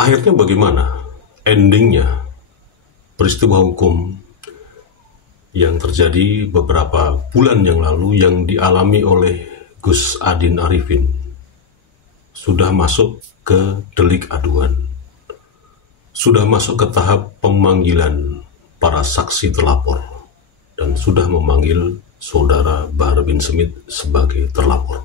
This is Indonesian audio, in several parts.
Akhirnya bagaimana? Endingnya, peristiwa hukum yang terjadi beberapa bulan yang lalu yang dialami oleh Gus Adin Arifin sudah masuk ke delik aduan, sudah masuk ke tahap pemanggilan para saksi terlapor, dan sudah memanggil saudara Bahar bin Smith sebagai terlapor.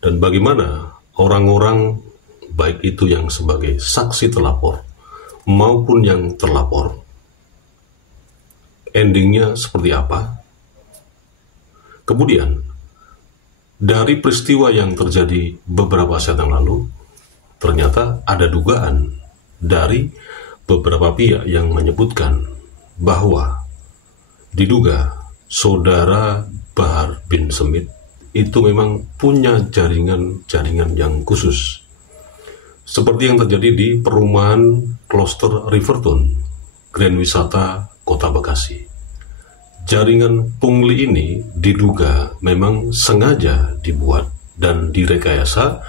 Dan bagaimana orang-orang baik itu yang sebagai saksi terlapor maupun yang terlapor, endingnya seperti apa? Kemudian, dari peristiwa yang terjadi beberapa saat yang lalu, ternyata ada dugaan dari beberapa pihak yang menyebutkan bahwa diduga saudara Bahar bin Smith itu memang punya jaringan yang khusus, seperti yang terjadi di perumahan Kloster Riverton, Grand Wisata Kota Bekasi. Jaringan pungli ini diduga memang sengaja dibuat dan direkayasa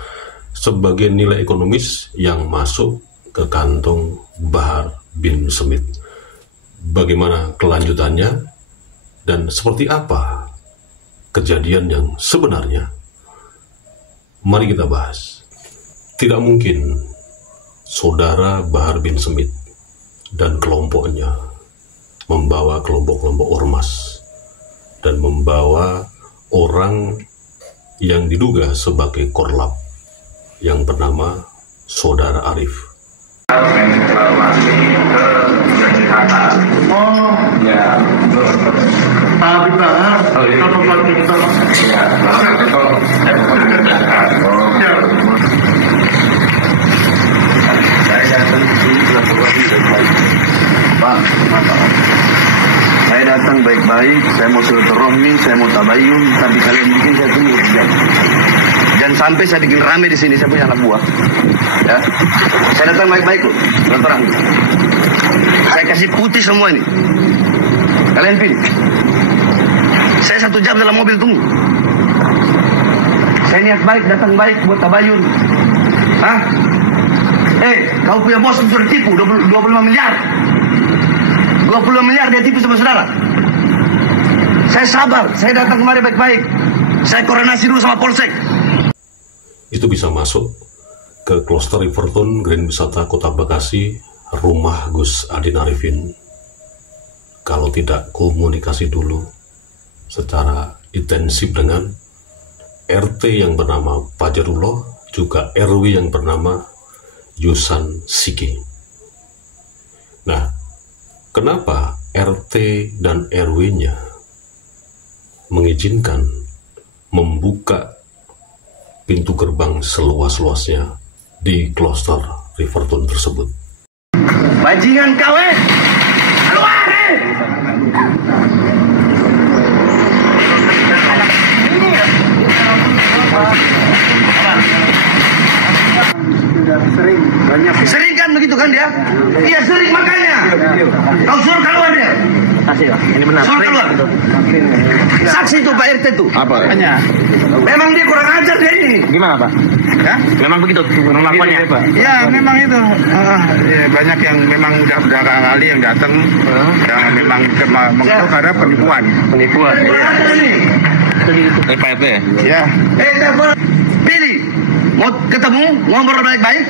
sebagai nilai ekonomis yang masuk ke kantong Bahar bin Smith. Bagaimana kelanjutannya dan seperti apa kejadian yang sebenarnya? Mari kita bahas. Tidak mungkin saudara Bahar bin Smith dan kelompoknya membawa kelompok-kelompok ormas dan membawa orang yang diduga sebagai korlap yang bernama saudara Arif. Oh, ya. Tapi Bahar, apa partai kita? Ya, saya datang ke sini Bang, saya datang baik-baik, saya mau silaturahmi, saya mau tabayun, tapi kalian bikin saya tunggu jam. Dan sampai saya bikin rame di sini, saya punya anak buah. Ya, saya datang baik-baik loh, terang. Saya kasih putih semua ini. Kalian pilih. Saya 1 jam dalam mobil tunggu. Saya niat baik, datang baik buat tabayun. Hah? Kau punya bos sudah tipu 25 miliar. 25 miliar dia tipu sama saudara. Saya sabar, saya datang kemari baik-baik. Saya koordinasi dulu sama Polsek. Itu bisa masuk ke Kloster Riverton, Grand Wisata Kota Bekasi, rumah Gus Adin Arifin. Kalau tidak komunikasi dulu secara intensif dengan RT yang bernama Fajarullah, juga RW yang bernama Yusan Siki. Nah, kenapa RT dan RW-nya mengizinkan membuka pintu gerbang seluas-luasnya di Kloster Riverton tersebut? Bajingan kau, keluar! Sering kan begitu kan dia? Iya sering makanya. Kau suruh keluar dia. Kasih, ini benar. Suruh keluar. Saksi itu Pak RT itu. Apa? Memang dia kurang ajar dia ini. Gimana Pak? Ya? Memang begitu pengakuannya Pak? Ya memang itu. Ya, banyak yang memang udah kali yang datang yang memang mengetuk ada penipuan. Penipuan. Pak RT. Ya. Telepon. Pilih. Mau ketemu, ngobrol baik-baik,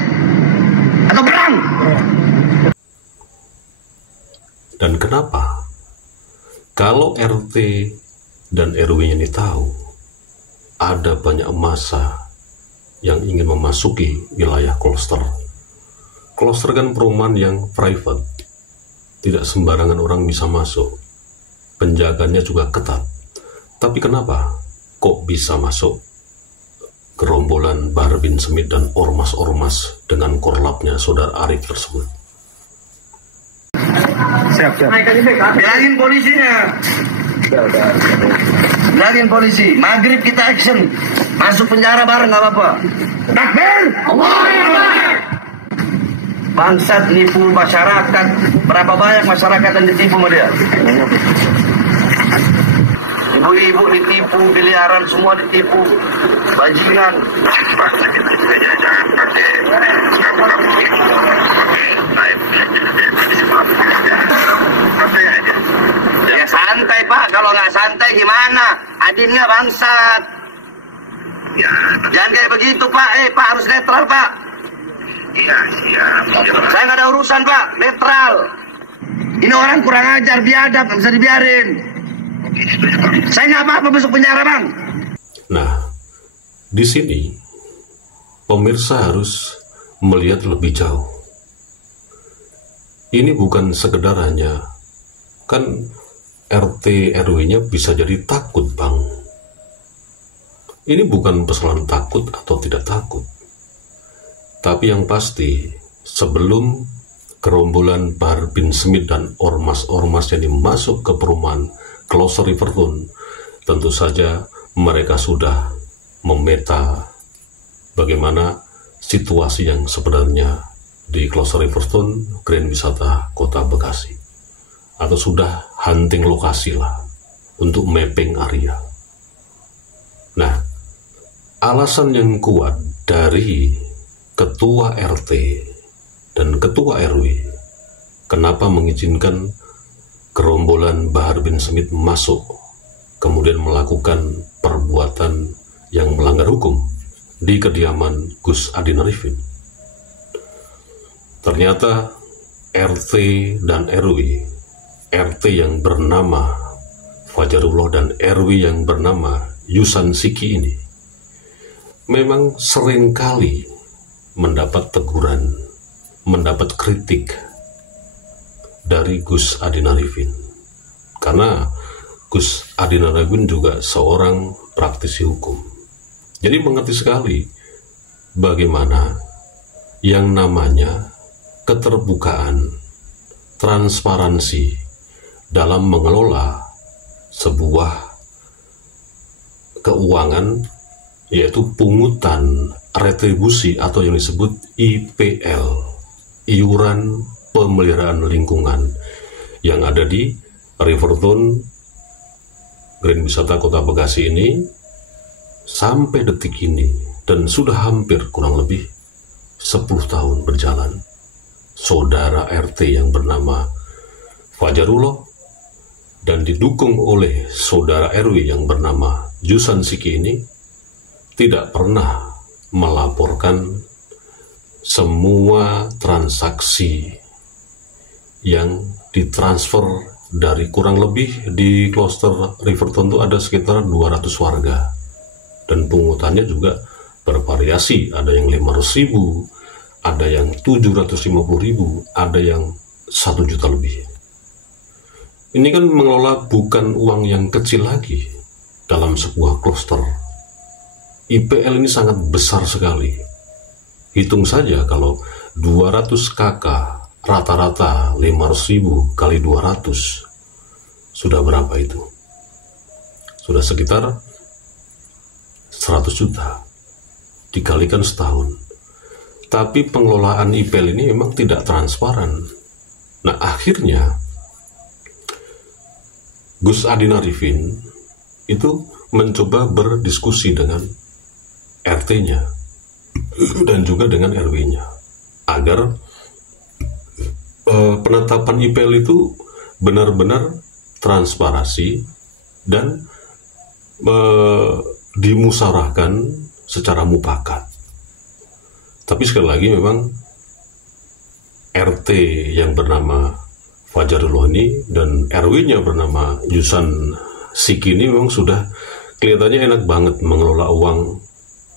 atau perang? Dan kenapa? Kalau RT dan RW-nya ini tahu ada banyak massa yang ingin memasuki wilayah kloster. Kloster kan perumahan yang private, tidak sembarangan orang bisa masuk. Penjaganya juga ketat. Tapi kenapa kok bisa masuk gerombolan Bahar bin Smith dan ormas-ormas dengan korlapnya saudara Arif tersebut? Siap. Bilangin polisinya. Bilangin polisi. Maghrib kita action. Masuk penjara bareng nggak apa-apa. Takbir! Allahu Akbar! Bangsat nipu masyarakat. Berapa banyak masyarakat yang ditipu sama dia? Ibu-ibu ditipu, miliaran semua ditipu, bajingan. Jangan pakai gimana? Adinnya bangsat. Ya, Jangan kayak begitu Pak. Pak harus netral Pak. iya, siap. Saya nggak ada urusan Pak, netral. Ini orang kurang ajar, biadab, nggak bisa dibiarin. Oke, setuju Bang. Saya nggak apa-apa besok penjara Bang. Nah, di sini pemirsa harus melihat lebih jauh. Ini bukan sekedar hanya, kan RT RW-nya bisa jadi takut Bang. Ini bukan persoalan takut atau tidak takut. Tapi yang pasti, sebelum gerombolan Bahar bin Smith dan ormas-ormas yang masuk ke perumahan Closer Riverton, tentu saja mereka sudah memeta bagaimana situasi yang sebenarnya di Closer Riverton, Grand Wisata Kota Bekasi. Atau sudah hunting lokasi lah untuk mapping area. Nah, alasan yang kuat dari Ketua RT dan Ketua RW kenapa mengizinkan gerombolan Bahar bin Smith masuk kemudian melakukan perbuatan yang melanggar hukum di kediaman Gus Adin Arifin. Ternyata RT dan RW, RT yang bernama Fajarullah dan RW yang bernama Yusan Siki ini memang seringkali mendapat teguran, mendapat kritik dari Gus Adin Arifin. Karena Gus Adin Arifin juga seorang praktisi hukum. Jadi mengerti sekali bagaimana yang namanya keterbukaan, transparansi dalam mengelola sebuah keuangan, yaitu pungutan retribusi atau yang disebut IPL, iuran pemeliharaan lingkungan, yang ada di Riverton Grand Wisata Kota Bekasi ini sampai detik ini, dan sudah hampir kurang lebih 10 tahun berjalan. Saudara RT yang bernama Fajarullah dan didukung oleh saudara RW yang bernama Yusan Siki ini tidak pernah melaporkan semua transaksi yang ditransfer dari kurang lebih di Kloster Riverton itu ada sekitar 200 warga, dan pungutannya juga bervariasi, ada yang 500.000, ada yang 750.000, ada yang 1 juta lebih. Ini kan mengelola bukan uang yang kecil lagi dalam sebuah kloster. IPL ini sangat besar sekali. Hitung saja kalau 200 KK rata-rata 500.000 kali 200, sudah berapa itu? Sudah sekitar 100 juta dikalikan setahun. Tapi pengelolaan IPL ini memang tidak transparan. Nah, akhirnya Gus Adin Arifin itu mencoba berdiskusi dengan RT-nya dan juga dengan RW-nya agar penetapan IPL itu benar-benar transparansi dan dimusyawarahkan secara mufakat. Tapi sekali lagi memang RT yang bernama Fajarullah ini dan RW-nya bernama Yusan Siki ini memang sudah kelihatannya enak banget mengelola uang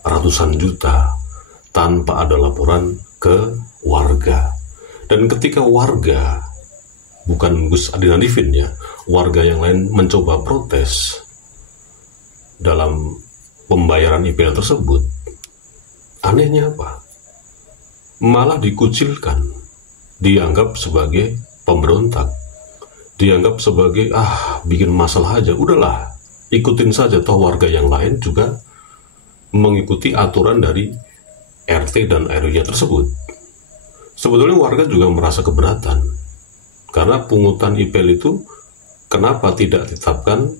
ratusan juta tanpa ada laporan ke warga. Dan ketika warga, bukan Gus Adin Arifin ya, warga yang lain mencoba protes dalam pembayaran IPL tersebut, anehnya apa? Malah dikucilkan, dianggap sebagai pemberontak, dianggap sebagai bikin masalah aja, udahlah ikutin saja, toh warga yang lain juga mengikuti aturan dari RT dan RW-nya tersebut. Sebetulnya warga juga merasa keberatan karena pungutan IPL itu kenapa tidak ditetapkan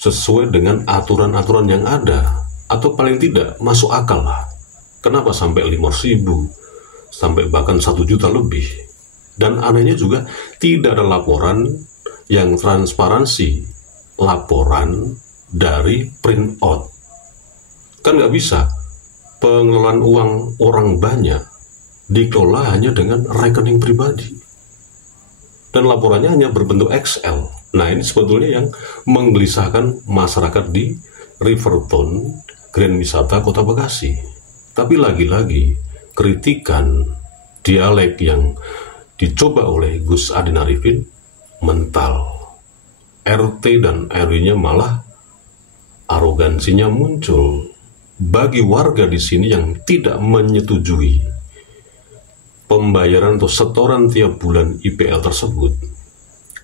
sesuai dengan aturan-aturan yang ada, atau paling tidak masuk akal lah. Kenapa sampai 500.000 sampai bahkan 1 juta lebih? Dan anehnya juga tidak ada laporan yang transparansi, laporan dari print out. Kan nggak bisa pengelolaan uang orang banyak dikelola hanya dengan rekening pribadi. Dan laporannya hanya berbentuk Excel. Nah, ini sebetulnya yang menggelisahkan masyarakat di Riverton, Grand Wisata Kota Bekasi. Tapi lagi-lagi, kritikan dialek yang dicoba oleh Gus Adin Arifin mental. RT dan RW-nya malah arogansinya muncul. Bagi warga di sini yang tidak menyetujui pembayaran atau setoran tiap bulan IPL tersebut,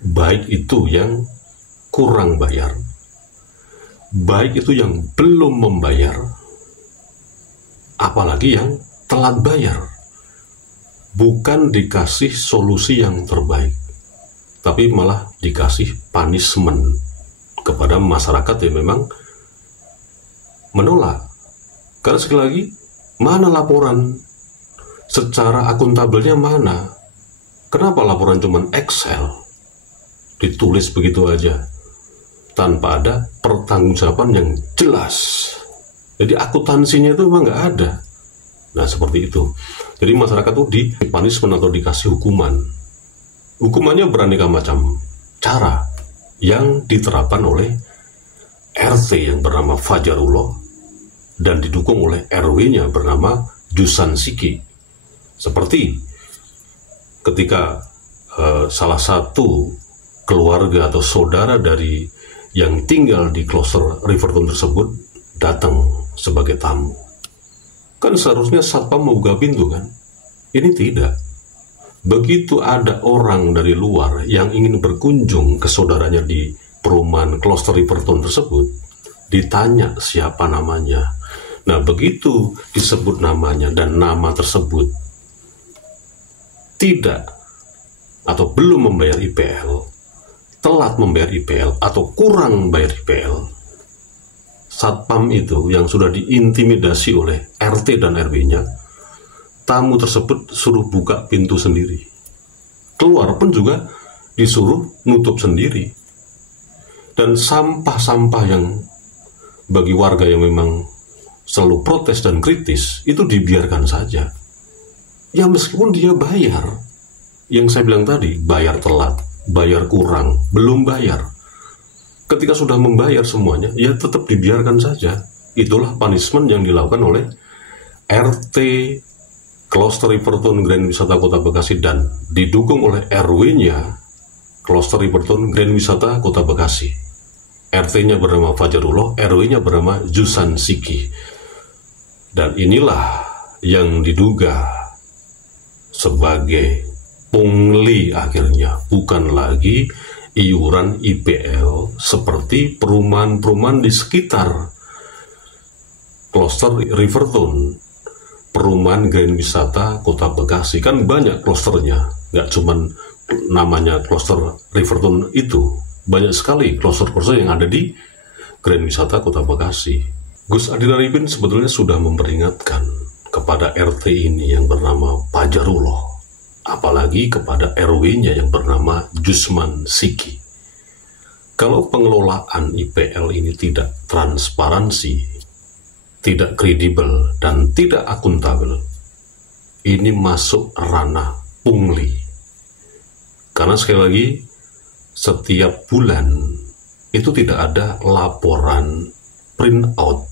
baik itu yang kurang bayar, baik itu yang belum membayar, apalagi yang telat bayar, bukan dikasih solusi yang terbaik, tapi malah dikasih punishment kepada masyarakat yang memang menolak. Karena sekali lagi, mana laporan secara akuntabelnya mana? Kenapa laporan cuma Excel? Ditulis begitu aja, tanpa ada pertanggungjawaban yang jelas. Jadi akuntansinya itu memang nggak ada. Nah, seperti itu. Jadi masyarakat itu di punishment atau dikasih hukuman. Hukumannya beraneka macam cara yang diterapkan oleh RT yang bernama Fajarullah dan didukung oleh RW-nya bernama Jusan Siki. Seperti ketika salah satu keluarga atau saudara dari yang tinggal di kloster Riverton tersebut datang sebagai tamu. Kan seharusnya satpam membuka pintu kan? Ini tidak. Begitu ada orang dari luar yang ingin berkunjung ke saudaranya di perumahan kloster Riverton tersebut, ditanya siapa namanya. Nah, begitu disebut namanya dan nama tersebut tidak atau belum membayar IPL, telat membayar IPL atau kurang bayar IPL, satpam itu yang sudah diintimidasi oleh RT dan RW-nya, tamu tersebut suruh buka pintu sendiri. Keluar pun juga disuruh nutup sendiri. Dan sampah-sampah yang bagi warga yang memang selalu protes dan kritis, itu dibiarkan saja. Ya meskipun dia bayar, yang saya bilang tadi, bayar telat, bayar kurang, belum bayar. Ketika sudah membayar semuanya, ya tetap dibiarkan saja. Itulah punishment yang dilakukan oleh RT Kloster Riverton Grand Wisata Kota Bekasi dan didukung oleh RW-nya Kloster Riverton Grand Wisata Kota Bekasi. RT-nya bernama Fajarullah, RW-nya bernama Jusan Siki. Dan inilah yang diduga sebagai pungli akhirnya, bukan lagi iuran IPL seperti perumahan-perumahan di sekitar kloster Riverton, perumahan Grand Wisata Kota Bekasi. Kan banyak klosternya, nggak cuman namanya kloster Riverton itu, banyak sekali kloster-kloster yang ada di Grand Wisata Kota Bekasi. Gus Adin Arifin sebetulnya sudah memperingatkan kepada RT ini yang bernama Fajarullah, apalagi kepada RW-nya yang bernama Jusman Siki. Kalau pengelolaan IPL ini tidak transparansi, tidak kredibel, dan tidak akuntabel, ini masuk ranah pungli. Karena sekali lagi, setiap bulan itu tidak ada laporan print out,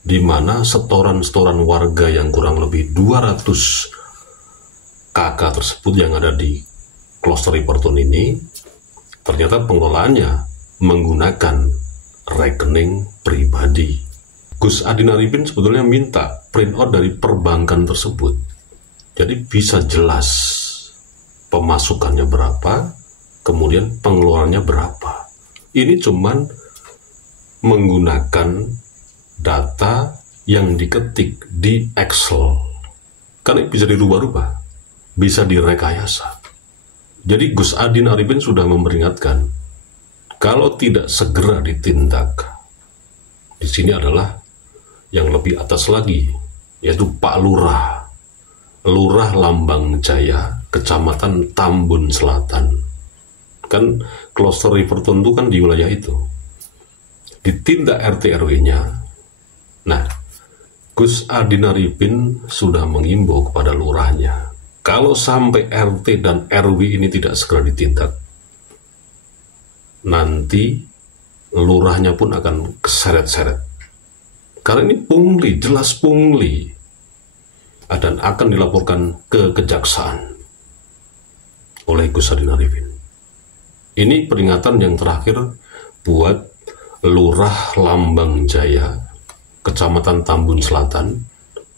di mana setoran-setoran warga yang kurang lebih 200 KK tersebut yang ada di kloster Riverton ini, ternyata pengelolaannya menggunakan rekening pribadi. Gus Adin Arifin sebetulnya minta print out dari perbankan tersebut, jadi bisa jelas pemasukannya berapa, kemudian pengeluarannya berapa. Ini cuman menggunakan data yang diketik di Excel, kan bisa dirubah-rubah, bisa direkayasa. Jadi Gus Adin Arifin sudah memperingatkan, kalau tidak segera ditindak, di sini adalah yang lebih atas lagi, yaitu Pak Lurah, Lurah Lambang Jaya, Kecamatan Tambun Selatan. Kan kloster Riverton itu kan di wilayah itu. ditindak RT RW-nya. Nah, Gus Adin Arifin sudah mengimbau kepada lurahnya, kalau sampai RT dan RW ini tidak segera ditindak, nanti lurahnya pun akan keseret-seret. Karena ini pungli, jelas pungli, dan akan dilaporkan ke kejaksaan oleh Gus Adin Arifin. Ini peringatan yang terakhir buat Lurah Lambang Jaya, Kecamatan Tambun Selatan,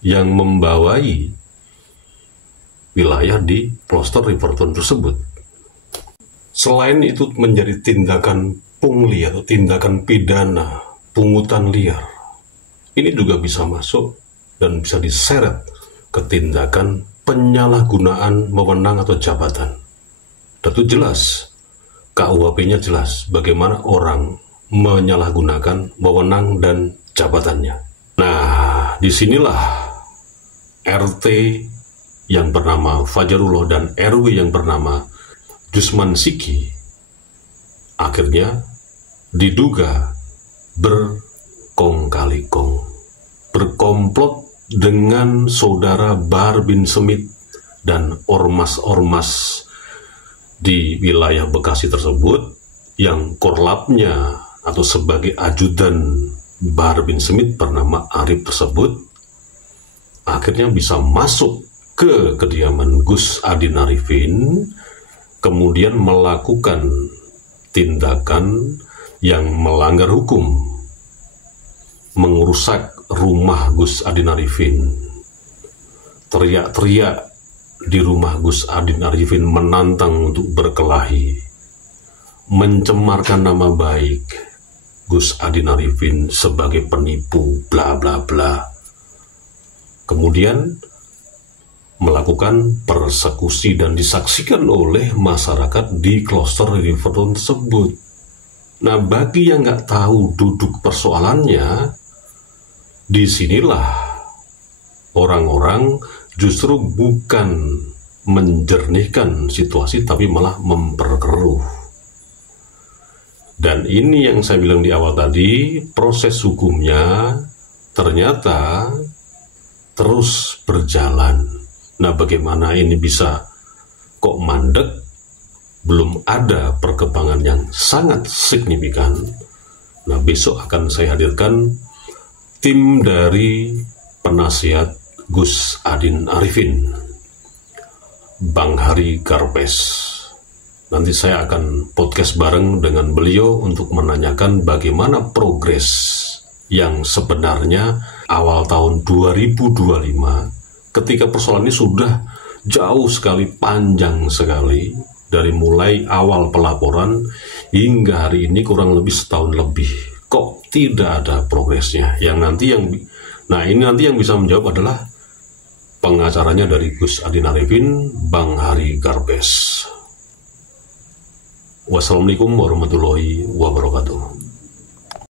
yang membawai wilayah di Kloster Riverton tersebut. Selain itu menjadi tindakan pungli atau tindakan pidana pungutan liar, ini juga bisa masuk dan bisa diseret ke tindakan penyalahgunaan wewenang atau jabatan. Tentu jelas, KUHP-nya jelas bagaimana orang menyalahgunakan wewenang dan jabatannya. Nah, disinilah RT yang bernama Fajarullah dan RW yang bernama Jusman Siki akhirnya diduga berkong kali kong, berkomplot dengan saudara Bahar bin Smith dan ormas-ormas di wilayah Bekasi tersebut, yang korlapnya atau sebagai ajudan Bahar bin Smith bernama Arif tersebut akhirnya bisa masuk ke kediaman Gus Adin Arifin, kemudian melakukan tindakan yang melanggar hukum, mengurusak rumah Gus Adin Arifin, teriak-teriak di rumah Gus Adin Arifin, menantang untuk berkelahi, mencemarkan nama baik Gus Adin Arifin sebagai penipu, bla bla bla. Kemudian melakukan persekusi dan disaksikan oleh masyarakat di Kloster Riverton tersebut. Nah, bagi yang nggak tahu duduk persoalannya, disinilah orang-orang justru bukan menjernihkan situasi, tapi malah memperkeruh. Dan ini yang saya bilang di awal tadi, proses hukumnya ternyata terus berjalan. Nah, bagaimana ini bisa kok mandek? Belum ada perkembangan yang sangat signifikan. Nah, besok akan saya hadirkan tim dari penasihat Gus Adin Arifin, Bang Hari Garpes. Nanti saya akan podcast bareng dengan beliau untuk menanyakan bagaimana progres yang sebenarnya awal tahun 2025, ketika persoalan ini sudah jauh sekali, panjang sekali, dari mulai awal pelaporan hingga hari ini kurang lebih setahun lebih. Kok tidak ada progresnya? Nah, ini nanti yang bisa menjawab adalah pengacaranya dari Gus Adin Arifin, Bang Hari Garpes. Wassalamualaikum warahmatullahi wabarakatuh.